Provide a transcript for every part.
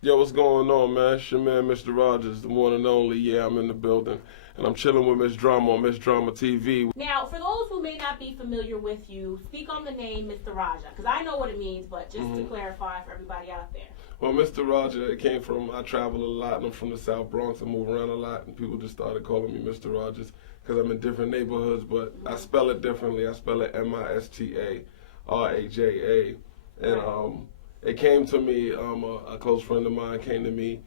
Yo, what's going on, man? It's your man, Mista Raja, the one and only. Yeah, I'm in the building. And I'm chilling with Miss Drama on Miss Drama TV. Now, for those who may not be familiar with you, speak on the name Mista Raja, because I know what it means, but just to clarify for everybody out there. Well, Mista Raja, it came from, I travel a lot, and I'm from the South Bronx. I move around a lot, and people just started calling me Mista Raja because I'm in different neighborhoods, but I spell it differently. I spell it Mista-Raja. And it came to me, a close friend of mine came to me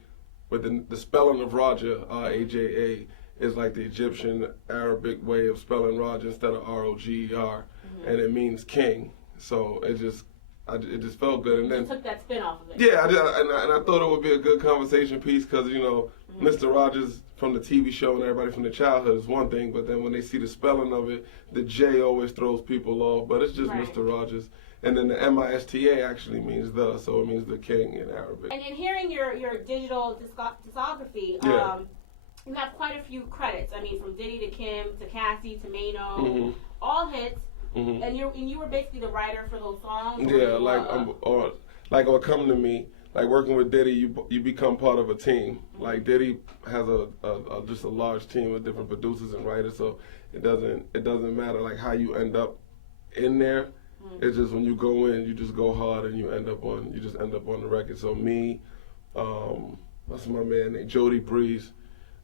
with the spelling of Raja, Raja, is like the Egyptian Arabic way of spelling Raja instead of Roger, and it means king. So it just felt good. And then you took that spin off of it. Yeah, and I thought it would be a good conversation piece because, you know, Mista Raja's from the TV show and everybody from the childhood is one thing, but then when they see the spelling of it, the J always throws people off, but it's just right. Mista Raja's. And then the Mista actually means the, so it means the king in Arabic. And in hearing your digital discography, you have quite a few credits. I mean, from Diddy to Kim to Cassie to Maino, all hits. And you were basically the writer for those songs. Yeah, like Come to Me, like working with Diddy, you become part of a team. Like Diddy has just a large team of different producers and writers, so it doesn't matter like how you end up in there. It's just when you go in, you just go hard and you just end up on the record. So me, what's my man named Jody Breeze,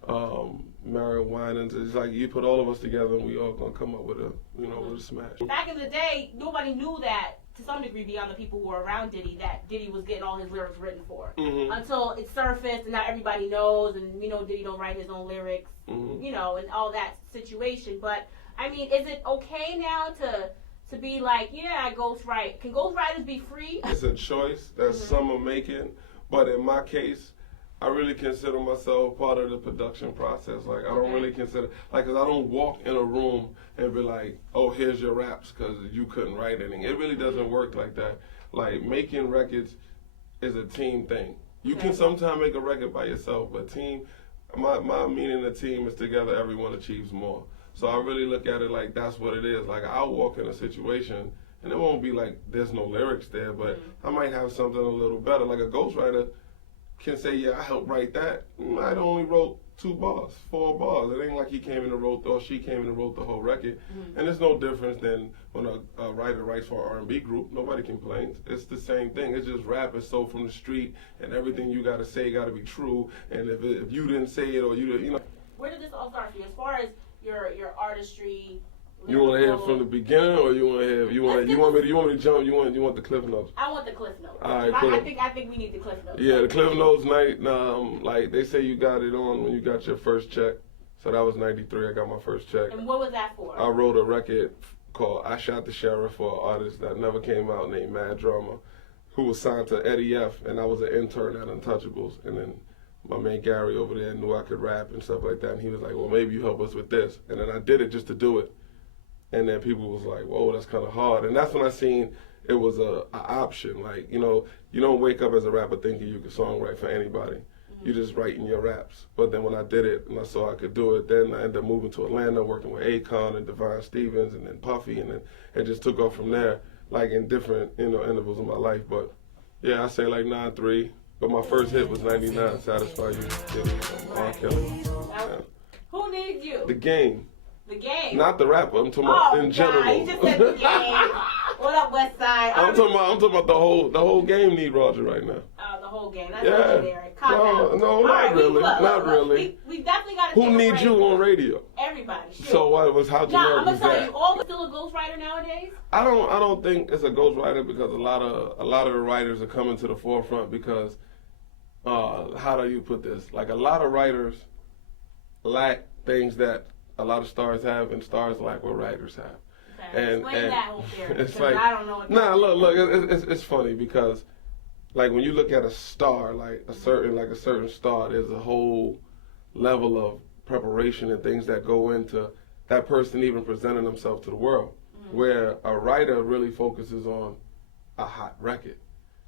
Marion Winans. It's like you put all of us together and we all gonna come up with a with a smash. Back in the day, nobody knew that to some degree beyond the people who were around Diddy that Diddy was getting all his lyrics written for. Until it surfaced and now everybody knows and we know Diddy don't write his own lyrics, and all that situation. But I mean, is it okay now to be like, yeah, I ghostwrite? Can ghostwriters be free? It's a choice that some are making, but in my case, I really consider myself part of the production process. Like, I don't really consider, like, cause I don't walk in a room and be like, oh, here's your raps, cause you couldn't write anything. It really doesn't work like that. Like, making records is a team thing. You can sometimes make a record by yourself, but my meaning of team is together, everyone achieves more. So I really look at it like that's what it is. Like, I'll walk in a situation, and it won't be like there's no lyrics there, but I might have something a little better. Like a ghostwriter can say, yeah, I helped write that. I only wrote 4 bars. It ain't like he came in and wrote, or she came in and wrote the whole record. And it's no difference than when a writer writes for an R&B group. Nobody complains. It's the same thing. It's just rap is so from the street, and everything you got to say got to be true. And if you didn't say it or you know. Where did this all start for you? As far as your artistry. You want to hear from the beginning, or you want to hear? You want me to jump? You want the cliff notes? I want the cliff notes. All right, cool. I think we need the cliff notes. Yeah, the cliff notes. Like they say, you got it on when you got your first check. So that was '93. I got my first check. And what was that for? I wrote a record called "I Shot the Sheriff" for an artist that never came out named Mad Drama, who was signed to Eddie F. And I was an intern at Untouchables, and then my man Gary over there knew I could rap and stuff like that, and he was like, well, maybe you help us with this. And then I did it just to do it. And then people was like, whoa, that's kind of hard. And that's when I seen it was a option. Like, you don't wake up as a rapper thinking you can songwrite for anybody. You're just writing your raps. But then when I did it and I saw I could do it, then I ended up moving to Atlanta, working with Akon and Divine Stevens and then Puffy, and then it just took off from there, like in different intervals of my life. But yeah, I say like 9-3. But my first hit was 99, Satisfy You. R. Kelly. Yeah. Who needs you? The Game. The Game? Not the rapper, I'm talking about in general. You just said The Game. What up, West Side? I'm talking about the whole game need Roger right now. The whole game. That's legendary. No, not really. Not really. We definitely got to Who needs you on radio? Everybody. Sure. So what was how generic I'm is gonna tell that? you, all still a ghostwriter nowadays? I don't think it's a ghostwriter because a lot of the writers are coming to the forefront because how do you put this? Like a lot of writers lack things that a lot of stars have, and stars lack what writers have. Okay. Explain that whole theory. It's like, I don't know what look. It's funny because, like when you look at a star, like a certain star, there's a whole level of preparation and things that go into that person even presenting themselves to the world. Where a writer really focuses on a hot record.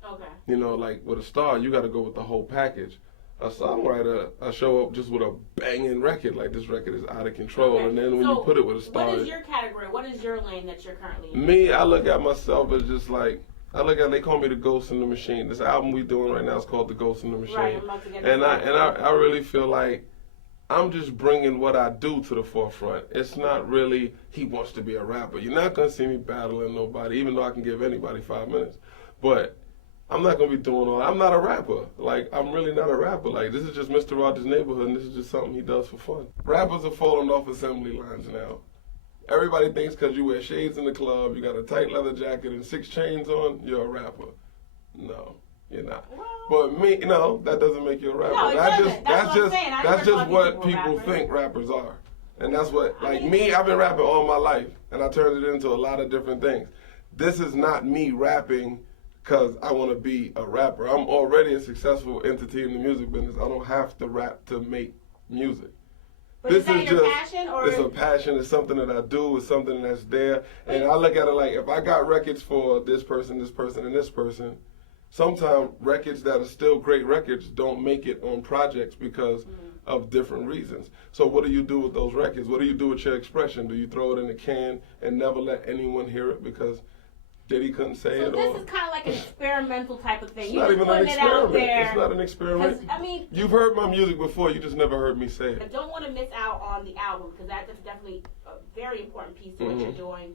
Okay. Like with a star, you got to go with the whole package. A songwriter, I show up just with a banging record, like this record is out of control, and then when you put it with a star. What is your category? What is your lane that you're currently in? Me, I look at myself as just like I look at, they call me the Ghost in the Machine. This album we doing right now is called The Ghost in the Machine. Right, I'm about to get and I really feel like I'm just bringing what I do to the forefront. It's not really, he wants to be a rapper. You're not going to see me battling nobody, even though I can give anybody 5 minutes. But I'm not going to be doing all that. I'm not a rapper. Like, I'm really not a rapper. Like, this is just Mr. Raja's neighborhood, and this is just something he does for fun. Rappers are falling off assembly lines now. Everybody thinks because you wear shades in the club, you got a tight leather jacket and 6 chains on, you're a rapper. No. You're not. But me, no, that doesn't make you a rapper. No, That's just what people think rappers are. And that's what, like me, I've been rapping all my life, and I turned it into a lot of different things. This is not me rapping because I want to be a rapper. I'm already a successful entity in the music business. I don't have to rap to make music. But this is your passion, or? It's a passion. It's something that I do. It's something that's there. And I look at it like, if I got records for this person, and this person, sometimes records that are still great records don't make it on projects because of different reasons. So what do you do with those records? What do you do with your expression? Do you throw it in a can and never let anyone hear it because Diddy couldn't say it? So this is kind of like an experimental type of thing. It's You're not just even an putting it out experiment. there. It's not an experiment. I mean, you've heard my music before. You just never heard me say it. I don't want to miss out on the album because that's definitely a very important piece to what you're doing.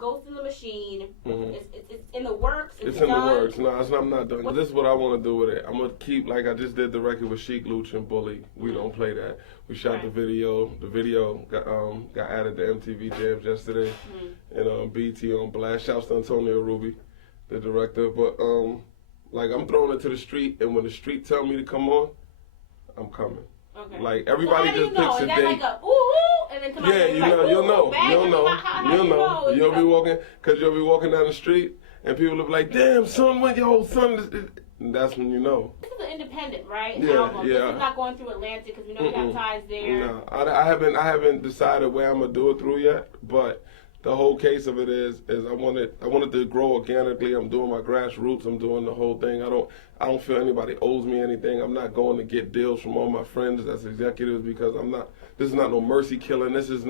Ghost in the Machine. It's in the works. It's in the works. No, I'm not done. This is what I want to do with it. I'm gonna keep, like I just did the record with Sheik, Luch, and Bully. We don't play that. We shot the video. The video got added to MTV Jams yesterday, and BT on blast. Shouts to Antonio Ruby, the director. But like, I'm throwing it to the street, and when the street tell me to come on, I'm coming. Okay. Like, everybody just picks a date. Like a, ooh, and then yeah, you'll know. You'll be walking down the street, and people will be like, "Damn, son, when your whole son." And that's when you know. This is an independent, right? Yeah, album. yeah. This is not going through Atlantic because we know we got ties there. No, I haven't decided where I'm gonna do it through yet, but the whole case of it is I wanted to grow organically. I'm doing my grassroots. I'm doing the whole thing. I don't feel anybody owes me anything. I'm not going to get deals from all my friends as executives because this is not no mercy killing. This is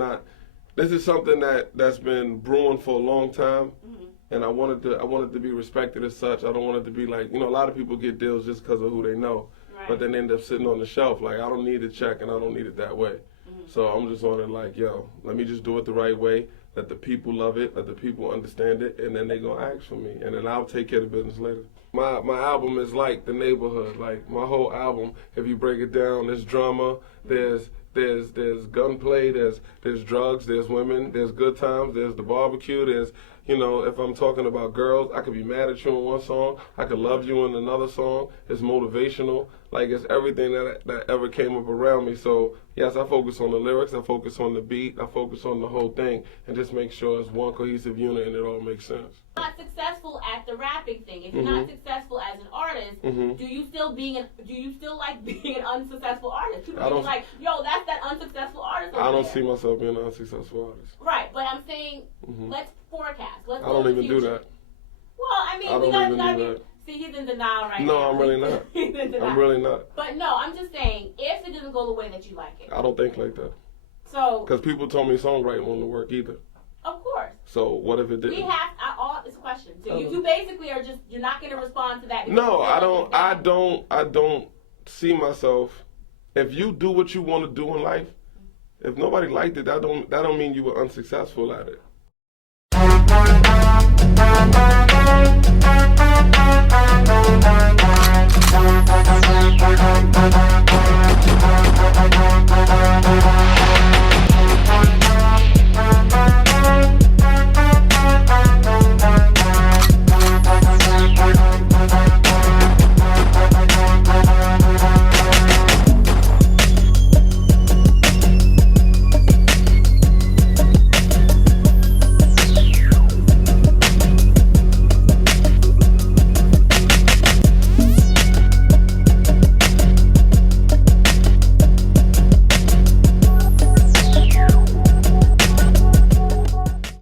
something that's been brewing for a long time. And I wanted to be respected as such. I don't want it to be like, a lot of people get deals just because of who they know, but then they end up sitting on the shelf. Like, I don't need a check, and I don't need it that way. So I'm just on it like, yo, let me just do it the right way. Let the people love it. Let the people understand it, and then they gonna ask for me, and then I'll take care of the business later. My album is like the neighborhood. Like, my whole album, if you break it down, there's drama, there's gunplay, there's drugs, there's women, there's good times, there's the barbecue, there's, if I'm talking about girls, I could be mad at you in one song, I could love you in another song. It's motivational. Like, it's everything that ever came up around me. So yes, I focus on the lyrics, I focus on the beat, I focus on the whole thing, and just make sure it's one cohesive unit and it all makes sense. Not successful at the rapping thing. If you're not successful as an artist, do you still like being an unsuccessful artist? People be like, yo, that's that unsuccessful artist. I don't see myself being an unsuccessful artist. Right, but I'm saying, let's forecast. I don't even do that. Well, I mean, we gotta be. See, he's in denial right now. No, I'm really not. He's in denial. I'm really not. But no, I'm just saying, if it doesn't go the way that you like it. I don't think like that. So. Because people told me songwriting won't work either. Of course. So what if it didn't? It's a question. So you basically are just, you're not going to respond to that. No, I don't see myself. If you do what you want to do in life, if nobody liked it, that don't mean you were unsuccessful at it.